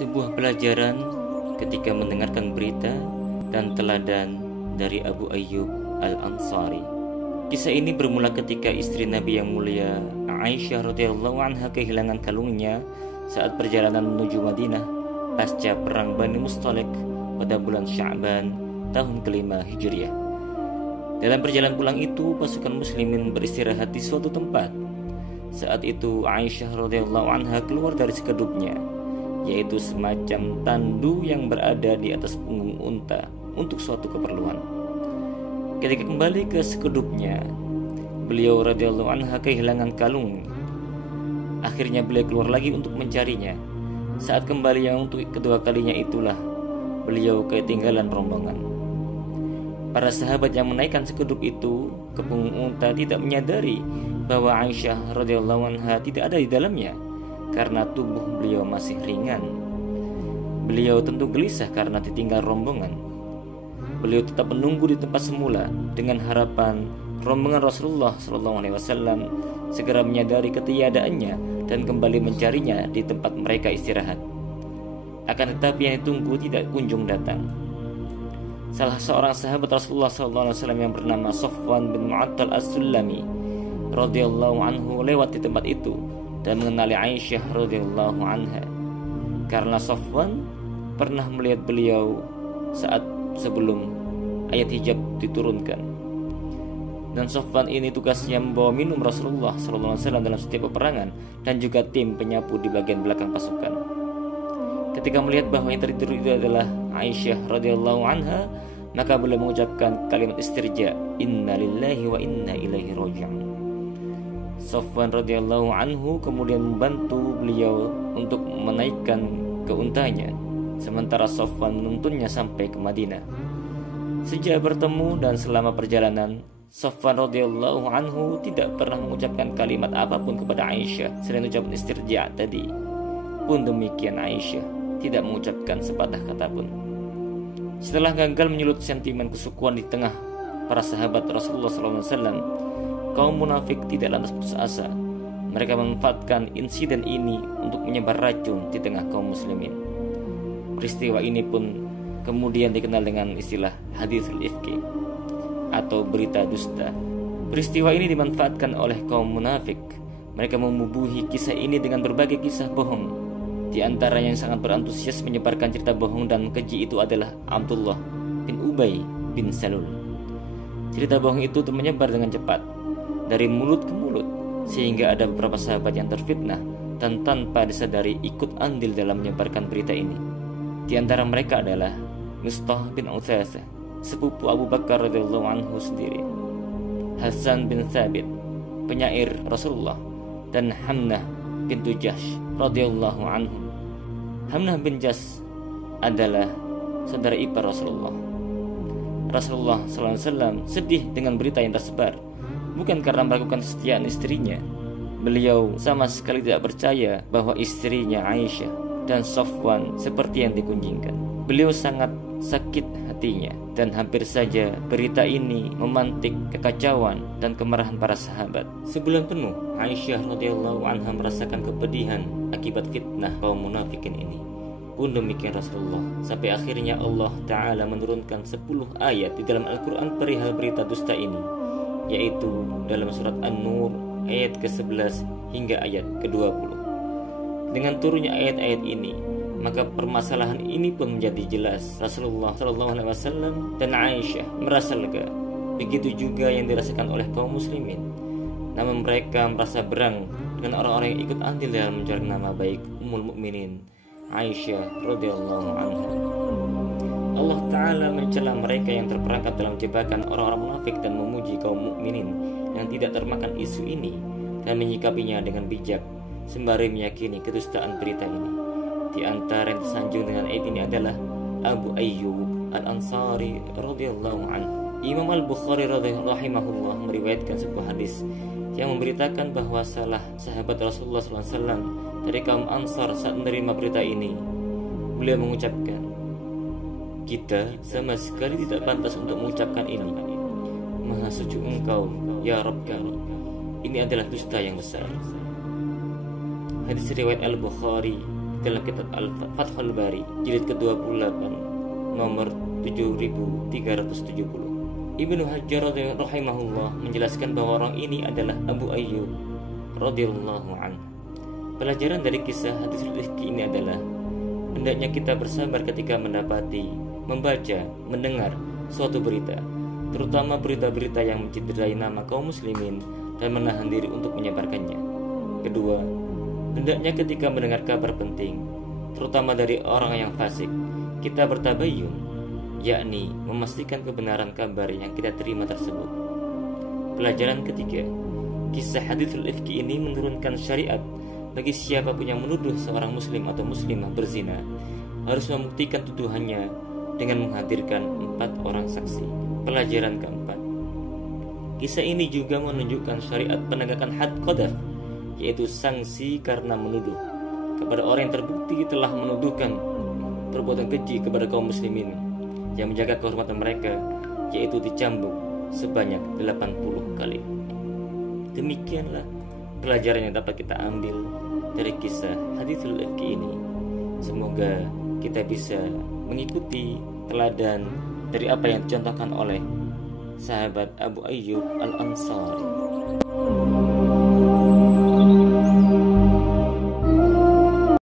Sebuah pelajaran ketika mendengarkan berita dan teladan dari Abu Ayyub Al-Ansari. Kisah ini bermula ketika istri Nabi yang mulia Aisyah radhiyallahu anha kehilangan kalungnya saat perjalanan menuju Madinah pasca perang Bani Mustalik pada bulan Sya'ban tahun kelima Hijriah. Dalam perjalanan pulang itu, pasukan muslimin beristirahat di suatu tempat. Saat itu Aisyah radhiyallahu anha keluar dari sekedupnya, yaitu semacam tandu yang berada di atas punggung unta untuk suatu keperluan. Ketika kembali ke sekedupnya, beliau radhiyallahu anha kehilangan kalung. Akhirnya beliau keluar lagi untuk mencarinya. Saat kembali yang untuk kedua kalinya itulah beliau ketinggalan rombongan. Para sahabat yang menaikkan sekedup itu ke punggung unta tidak menyadari bahwa Aisyah radhiyallahu anha tidak ada di dalamnya karena tubuh beliau masih ringan. Beliau tentu gelisah karena ditinggal rombongan. Beliau tetap menunggu di tempat semula dengan harapan rombongan Rasulullah SAW segera menyadari ketiadaannya dan kembali mencarinya di tempat mereka istirahat. Akan tetapi yang ditunggu tidak kunjung datang. Salah seorang sahabat Rasulullah SAW yang bernama Safwan bin Mu'attal As-Sulami radhiyallahu anhu lewat di tempat itu dan mengenali Aisyah radhiyallahu anha karena Safwan pernah melihat beliau saat sebelum ayat hijab diturunkan. Dan Safwan ini tugasnya membawa minum Rasulullah SAW dalam setiap peperangan dan juga tim penyapu di bagian belakang pasukan. Ketika melihat bahwa yang tertidur itu adalah Aisyah radhiyallahu anha, maka beliau mengucapkan kalimat istirja, inna lillahi wa inna ilaihi raji'un. Safwan radhiyallahu anhu kemudian membantu beliau untuk menaikkan ke untanya, sementara Safwan menuntunnya sampai ke Madinah. Sejak bertemu dan selama perjalanan, Safwan radhiyallahu anhu tidak pernah mengucapkan kalimat apapun kepada Aisyah selain ucapan istirja tadi. Pun demikian Aisyah tidak mengucapkan sepatah kata pun. Setelah gagal menyulut sentimen kesukuan di tengah para sahabat Rasulullah SAW, kaum munafik tidak lantas putus asa. Mereka memanfaatkan insiden ini untuk menyebar racun di tengah kaum muslimin. Peristiwa ini pun kemudian dikenal dengan istilah haditsul ifki atau berita dusta. Peristiwa ini dimanfaatkan oleh kaum munafik. Mereka membubuhi kisah ini dengan berbagai kisah bohong. Di antara yang sangat berantusias menyebarkan cerita bohong dan keji itu adalah Abdullah bin Ubay bin Salul. Cerita bohong itu menyebar dengan cepat dari mulut ke mulut sehingga ada beberapa sahabat yang terfitnah dan tanpa disadari ikut andil dalam menyebarkan berita ini. Di antara mereka adalah Mistah bin Utsasah, sepupu Abu Bakar radhiyallahu anhu sendiri, Hasan bin Thabit, penyair Rasulullah, dan Hamnah bintu Jahsh radhiyallahu anhu. Hamnah bin Jahsh adalah saudara ipar Rasulullah. Rasulullah SAW sedih dengan berita yang tersebar, bukan karena melakukan kesetiaan istrinya. Beliau sama sekali tidak percaya bahwa istrinya Aisyah dan Safwan seperti yang digunjingkan. Beliau sangat sakit hatinya dan hampir saja berita ini memantik kekacauan dan kemarahan para sahabat. Sebulan penuh Aisyah radhiyallahu anha merasakan kepedihan akibat fitnah kaum munafikin ini. Pun demikian Rasulullah, sampai akhirnya Allah Ta'ala menurunkan 10 ayat di dalam Al-Quran perihal berita dusta ini, yaitu dalam surat An-Nur ayat ke-11 hingga ayat ke-20. Dengan turunnya ayat-ayat ini, maka permasalahan ini pun menjadi jelas. Rasulullah SAW dan Aisyah merasa lega. Begitu juga yang dirasakan oleh kaum muslimin. Namun mereka merasa berang dengan orang-orang yang ikut andil dalam mencari nama baik Ummul Mukminin Aisyah radhiyallahu anha. Allah Ta'ala mencela mereka yang terperangkap dalam jebakan orang-orang munafik dan memuji kaum mukminin yang tidak termakan isu ini dan menyikapinya dengan bijak sembari meyakini kedustaan berita ini. Di antara yang tersanjung dengan ayat ini adalah Abu Ayyub Al-Ansari radhiyallahu anhu. Imam Al-Bukhari rahimahullah meriwayatkan sebuah hadis yang memberitakan bahwa salah sahabat Rasulullah SAW dari kaum Ansar saat menerima berita ini, beliau mengucapkan, kita sama sekali tidak pantas untuk mengucapkan ini. Maha suci Engkau ya Rabb kami. Ini adalah dusta yang besar. Hadis riwayat Al-Bukhari dalam kitab Al-Fathul Bari jilid ke-28 nomor 7370. Ibnu Hajar rahimahullah menjelaskan bahwa orang ini adalah Abu Ayyub radhiyallahu anhu. Pelajaran dari kisah hadisul ifki ini adalah hendaknya kita bersabar ketika mendapati, membaca, mendengar suatu berita, terutama berita-berita yang mencederai nama kaum muslimin, dan menahan diri untuk menyebarkannya. Kedua, hendaknya ketika mendengar kabar penting, terutama dari orang yang fasik, kita bertabayyun, yakni memastikan kebenaran kabar yang kita terima tersebut. Pelajaran ketiga, kisah hadisul ifki ini menurunkan syariat bagi siapapun yang menuduh seorang muslim atau muslimah berzina harus membuktikan tuduhannya dengan menghadirkan 4 orang saksi. Pelajaran keempat, kisah ini juga menunjukkan syariat penegakan had qadhaf, yaitu sanksi karena menuduh kepada orang yang terbukti telah menuduhkan perbuatan keji kepada kaum muslimin yang menjaga kehormatan mereka, yaitu dicambuk sebanyak 80 kali. Demikianlah pelajaran yang dapat kita ambil dari kisah hadisul ifki ini. Semoga kita bisa mengikuti teladan dari apa yang dicontohkan oleh sahabat Abu Ayyub Al-Ansari.